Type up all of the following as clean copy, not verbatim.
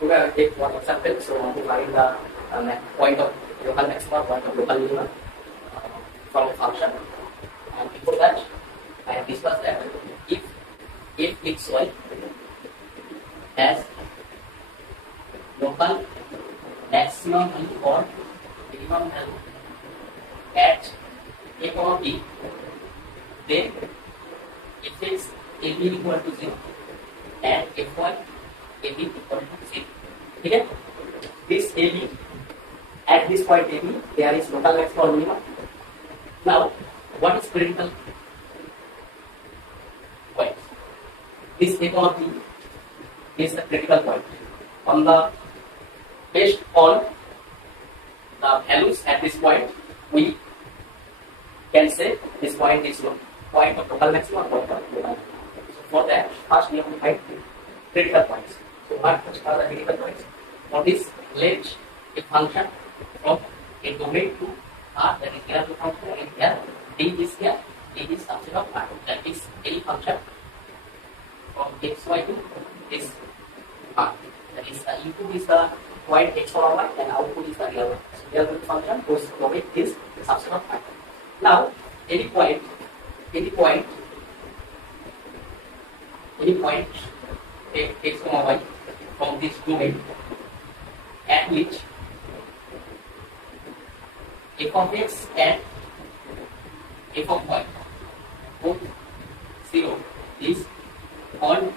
today I take one example. So to find the point of local maximum, point of local minimum from a function. And before that, I have discussed that if xy has local maximum value or minimum value at a comma b, then if it's ab equal to 0 and fy ab equal to 0. Okay? This ab at this point ab there is local maximum or minimum. Now what is critical point? This a comma b is the critical point. On the based on the values at this point, we can say this point is point of local maximum or point of local minimum. So for that, first we have to find critical points. So what are the critical points? What is let a function from a domain to R, that is here to function, and here D is here, D is subset of R. That is any function from xy to this R. That is the input is the point x or y and output is the real one. So real root function whose domain is subset of R. Now any point x, y from this domain at which f of x and f of y both 0 is all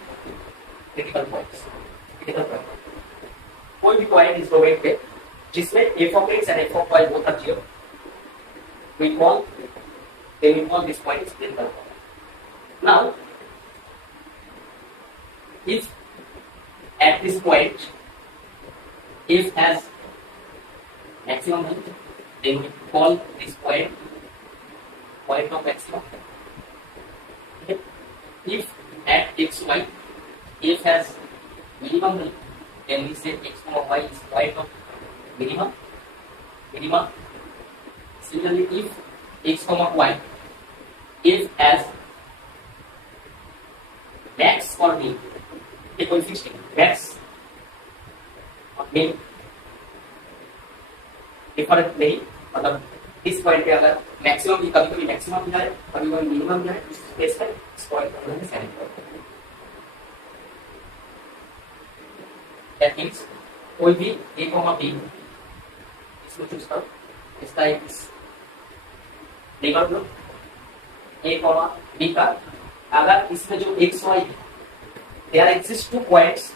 critical points. कोई भी point इस domain पे जिसमें f of x and f of y both are 0, we call this point is critical point. Now if at this point if has maximum value, then we call this point of maximum. Okay. If at xy if has minimum value, then we say x comma y is point of minimum. Similarly, if x comma y if has max or min, a coefficient max और min different नहीं, मतलब इस point पे अगर maximum भी कभी maximum भी आए, कभी मिनिमम भी आए, इस केस में इस पॉइंट पर हमने सेलेक्ट कर दिया. दैट मींस कोई भी a कॉमा b इसको चूज करो, इसका एक नेबरहुड a कॉमा b का, अगर इसमें जो x y है, देयर एग्जिस्ट टू पॉइंट्स